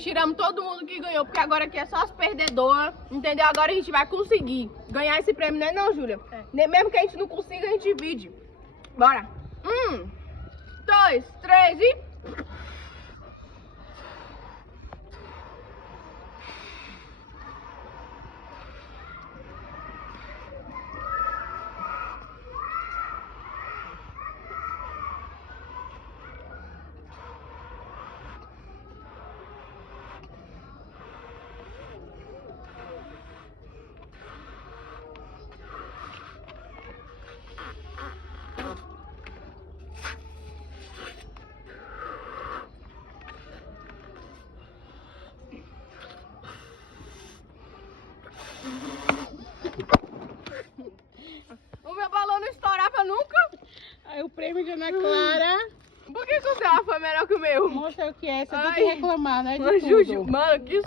gente. Tiramos todo mundo que ganhou, porque agora aqui é só as perdedoras, entendeu? Agora a gente vai conseguir ganhar esse prêmio, né não, Júlia? Mesmo que a gente não consiga, a gente divide. Bora. 1, 2, 3 e... O meu balão não estourava nunca. Aí o prêmio de Ana Clara. Por que o dela foi melhor que o meu? Mostra o que é, você tem Ai. que reclamar, né? De Mas, tudo. Juju, mano, que